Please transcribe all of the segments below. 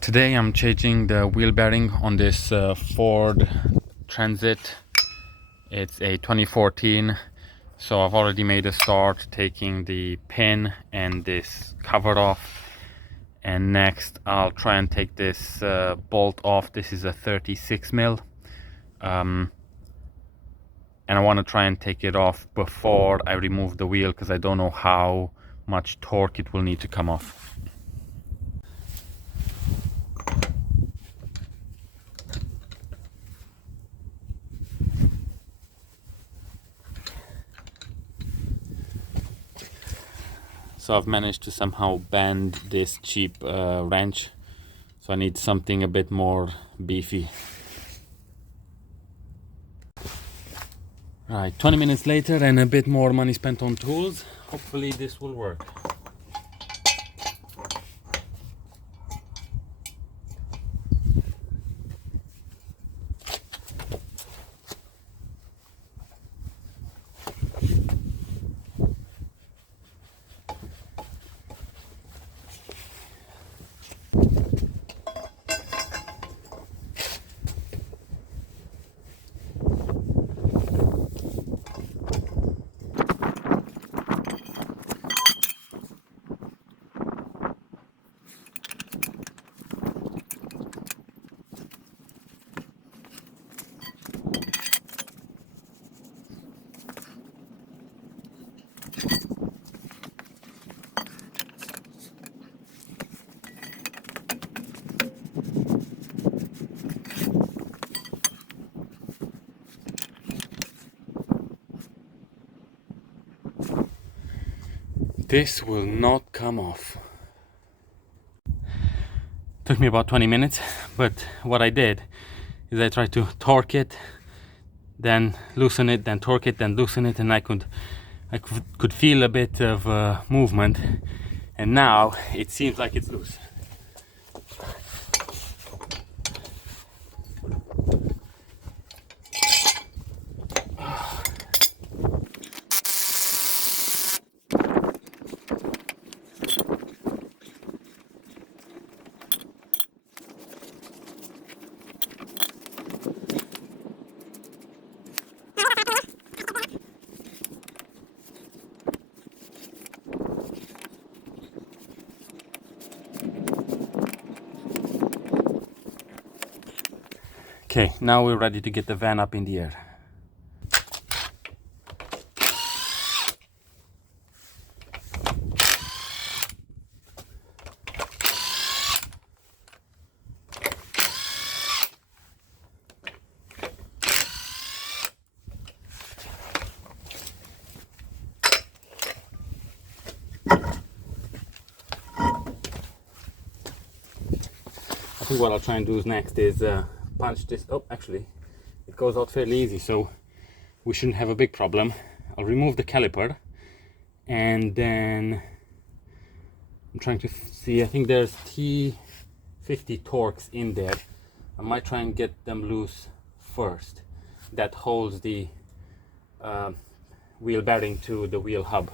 Today I'm changing the wheel bearing on this Ford Transit. It's a 2014, so I've already made a start taking the pin and this cover off, and next I'll try and take this bolt off. This is a 36 mil, and I want to try and take it off before I remove the wheel because I don't know how much torque it will need to come off. So I've managed to somehow bend this cheap wrench, so I need something a bit more beefy. Right, 20 minutes later and a bit more money spent on tools. Hopefully this will work. This will not come off. Took me about 20 minutes, but what I did is I tried to torque it, then loosen it, then torque it, then loosen it, and I could feel a bit of movement, and now it seems like it's loose. Okay, now we're ready to get the van up in the air. I think what I'll try and do next is punch this. Oh, actually, it goes out fairly easy, so we shouldn't have a big problem. I'll remove the caliper, and then I'm trying to see, I think there's T50 Torx in there. I might try and get them loose first. That holds the wheel bearing to the wheel hub.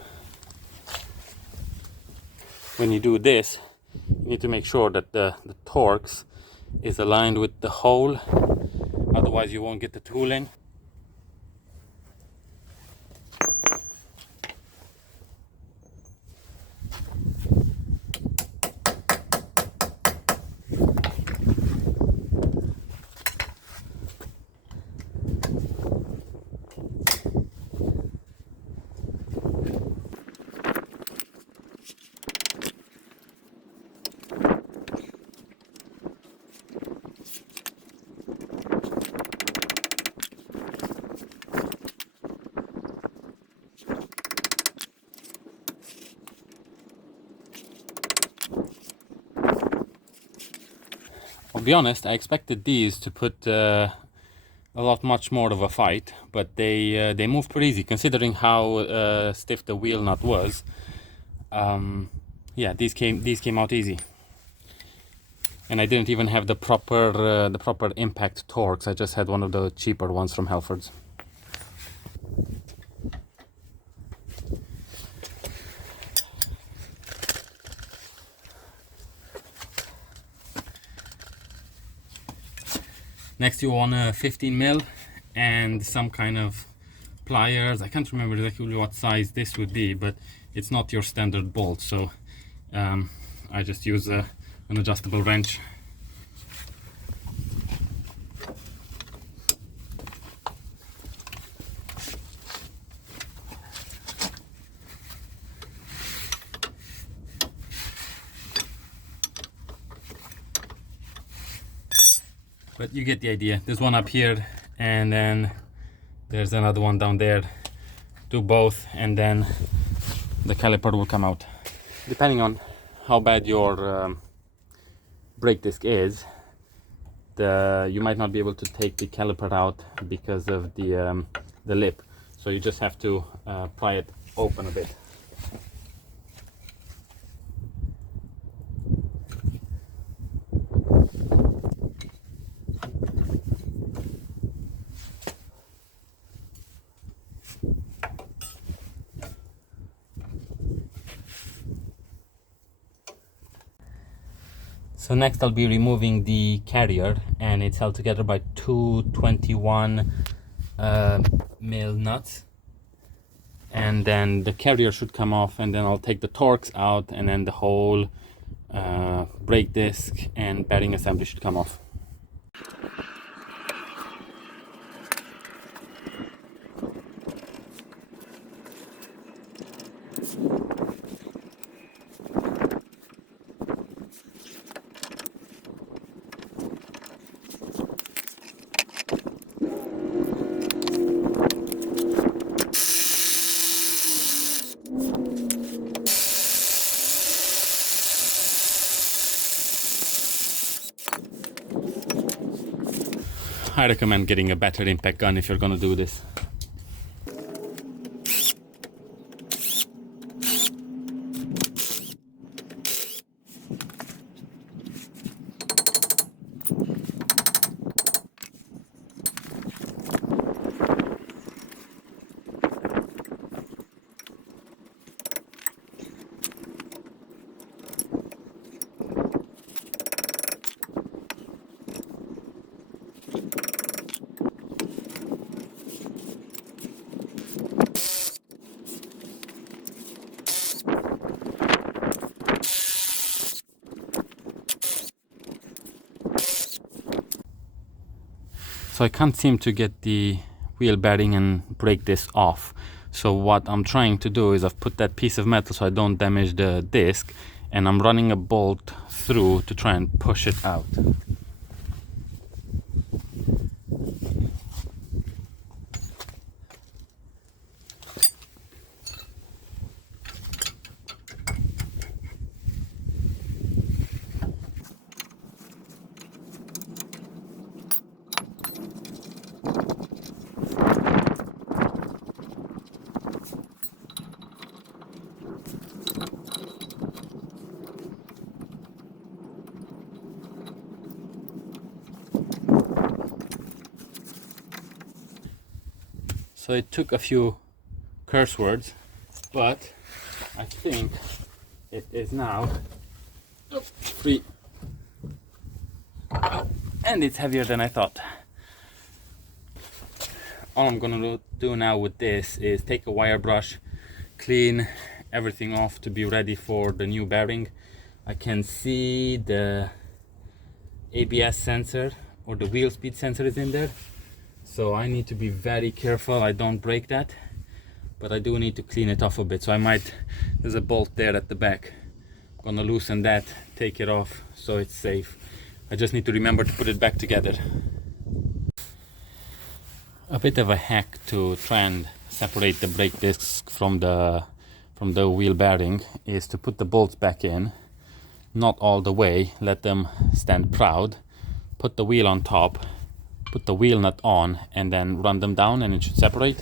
When you do this, you need to make sure that the Torx is aligned with the hole, otherwise you won't get the tool in. I'll be honest, I expected these to put a lot much more of a fight, but they moved pretty easy considering how stiff the wheel nut was. Yeah, these came out easy, and I didn't even have the proper impact Torx. I just had one of the cheaper ones from Halfords. Next you want a 15 mil and some kind of pliers. I can't remember exactly what size this would be, but it's not your standard bolt, so I just use an adjustable wrench. But you get the idea. There's one up here and then there's another one down there. Do both and then the caliper will come out. Depending on how bad your brake disc is, you might not be able to take the caliper out because of the lip. So you just have to pry it open a bit. So next I'll be removing the carrier, and it's held together by two 21 mil nuts, and then the carrier should come off, and then I'll take the Torx out, and then the whole brake disc and bearing assembly should come off. I recommend getting a better impact gun if you're gonna do this. So I can't seem to get the wheel bearing and brake disc off. So what I'm trying to do is I've put that piece of metal so I don't damage the disc, and I'm running a bolt through to try and push it out. So it took a few curse words, but I think it is now free. And it's heavier than I thought. All I'm gonna do now with this is take a wire brush, clean everything off to be ready for the new bearing. I can see the ABS sensor or the wheel speed sensor is in there. So I need to be very careful I don't break that, but I do need to clean it off a bit. So there's a bolt there at the back. I'm gonna loosen that, take it off so it's safe. I just need to remember to put it back together. A bit of a hack to try and separate the brake discs from the wheel bearing is to put the bolts back in, not all the way, let them stand proud, put the wheel on top, put the wheel nut on, and then run them down, and it should separate.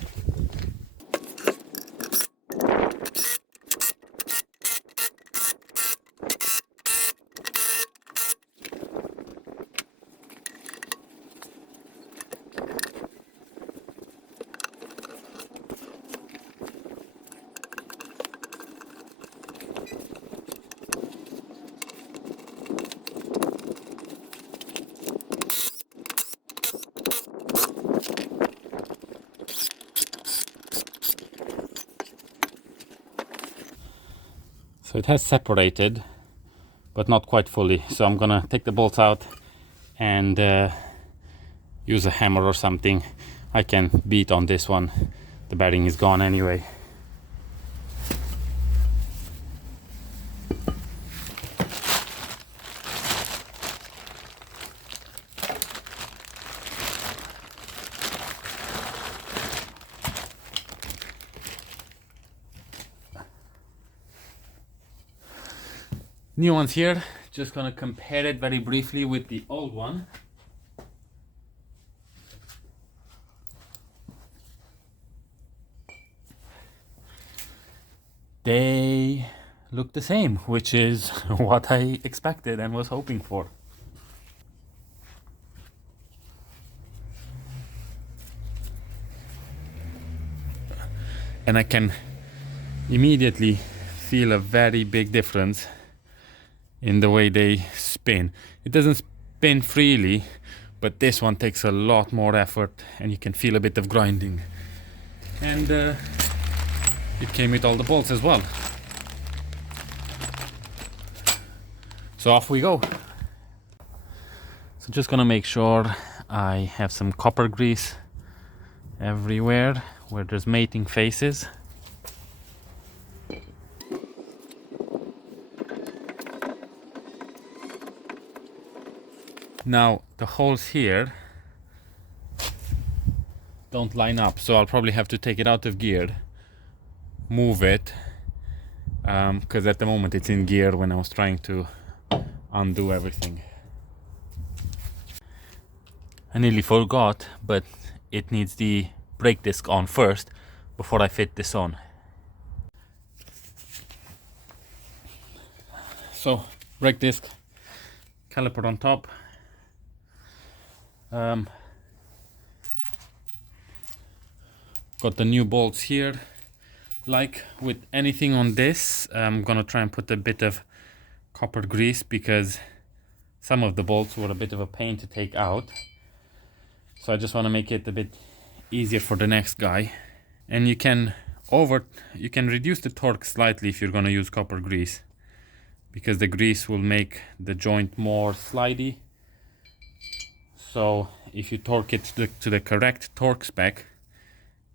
So it has separated, but not quite fully. So I'm gonna take the bolts out and use a hammer or something. I can beat on this one. The bearing is gone anyway. New ones here, just gonna compare it very briefly with the old one. They look the same, which is what I expected and was hoping for. And I can immediately feel a very big difference in the way they spin. It doesn't spin freely, but this one takes a lot more effort and you can feel a bit of grinding. And it came with all the bolts as well. So off we go. So just gonna make sure I have some copper grease everywhere where there's mating faces. Now the holes here don't line up, so I'll probably have to take it out of gear, move it, because at the moment it's in gear when I was trying to undo everything. I nearly forgot, but it needs the brake disc on first before I fit this on. So brake disc, caliper on top. Got the new bolts here. Like with anything on this, I'm gonna try and put a bit of copper grease because some of the bolts were a bit of a pain to take out. So I just want to make it a bit easier for the next guy. And you can reduce the torque slightly if you're gonna use copper grease, because the grease will make the joint more slidey. So if you torque it to the correct torque spec,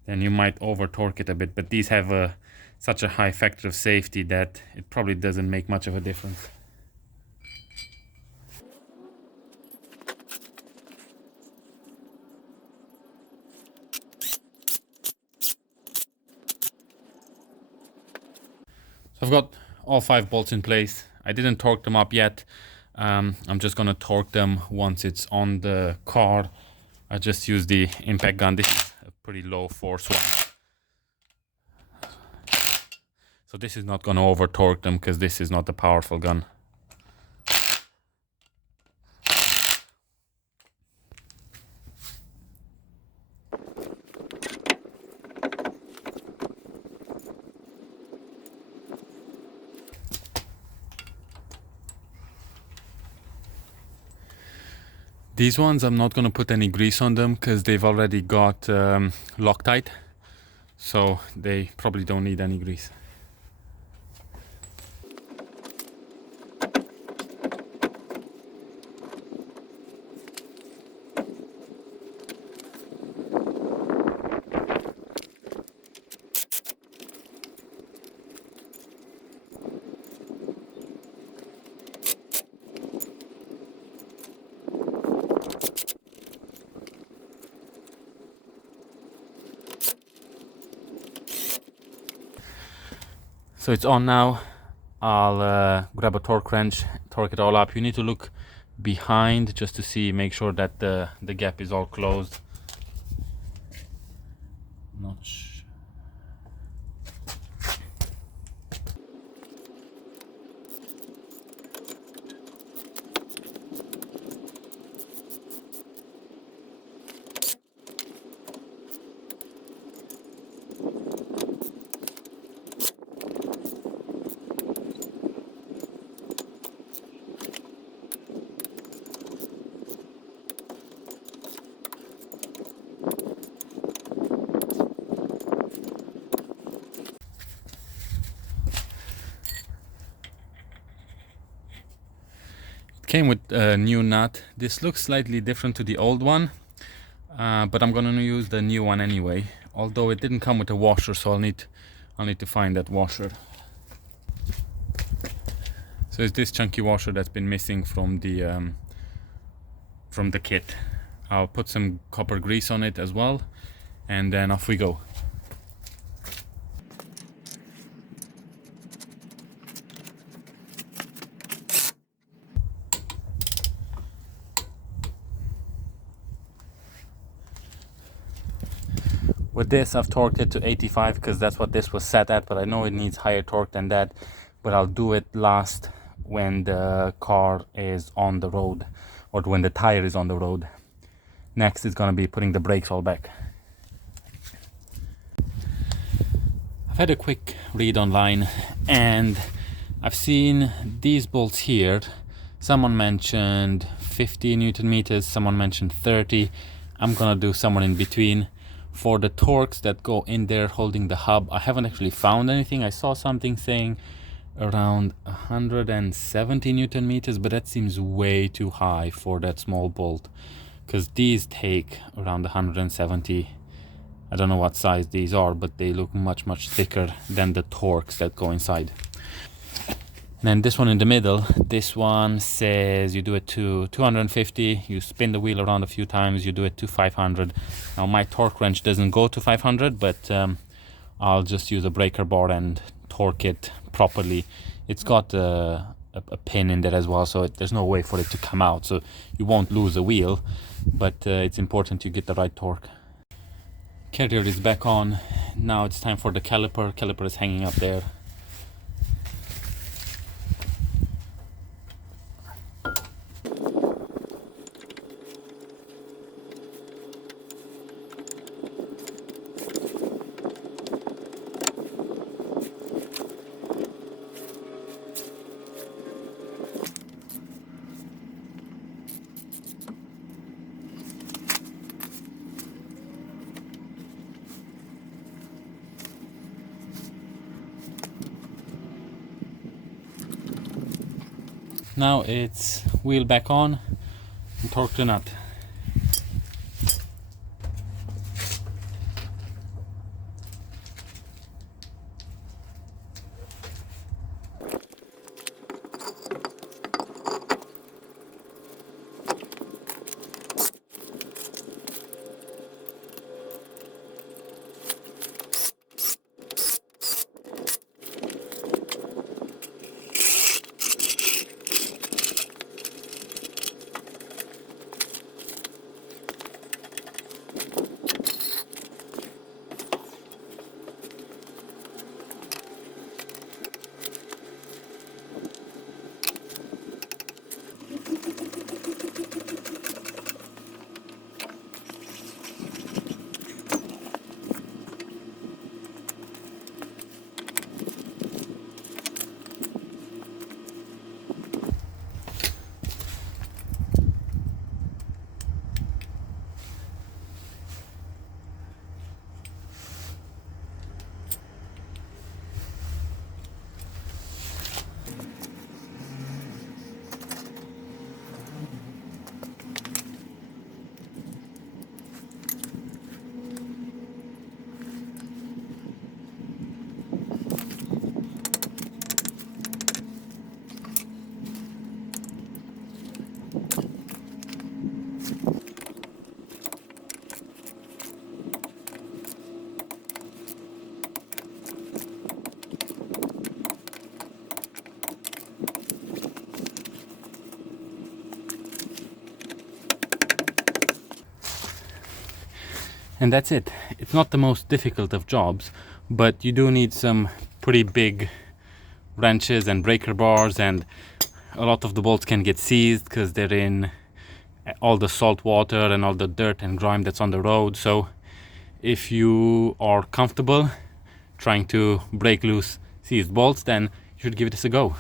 then you might over torque it a bit, but these have such a high factor of safety that it probably doesn't make much of a difference. So I've got all 5 bolts in place. I didn't torque them up yet. I'm just gonna torque them once it's on the car. I just use the impact gun. This is a pretty low force one. So this is not gonna over torque them because this is not a powerful gun. These ones I'm not gonna put any grease on them because they've already got Loctite, so they probably don't need any grease. So it's on now. I'll grab a torque wrench, torque it all up. You need to look behind just to see, make sure that the gap is all closed. came with a new nut. This looks slightly different to the old one, but I'm gonna use the new one anyway. Although it didn't come with a washer, so I'll need to find that washer. So it's this chunky washer that's been missing from the kit. I'll put some copper grease on it as well, and then off we go. With this, I've torqued it to 85 because that's what this was set at, but I know it needs higher torque than that. But I'll do it last when the car is on the road, or when the tire is on the road. Next is gonna be putting the brakes all back. I've had a quick read online, and I've seen these bolts here. Someone mentioned 50 Newton meters, someone mentioned 30. I'm gonna do somewhere in between. For the torques that go in there holding the hub, I haven't actually found anything. I saw something saying around 170 Newton meters, but that seems way too high for that small bolt, because these take around 170. I don't know what size these are, but they look much thicker than the torques that go inside. And then this one in the middle, this one says you do it to 250, you spin the wheel around a few times, you do it to 500. Now my torque wrench doesn't go to 500, but I'll just use a breaker bar and torque it properly. It's got a pin in there as well, so there's no way for it to come out, so you won't lose a wheel, but it's important you get the right torque. Carrier is back on. Now it's time for the caliper. Caliper is hanging up there. Now it's wheel back on and torque the nut. And that's it. It's not the most difficult of jobs, but you do need some pretty big wrenches and breaker bars, and a lot of the bolts can get seized because they're in all the salt water and all the dirt and grime that's on the road. So if you are comfortable trying to break loose seized bolts, then you should give this a go.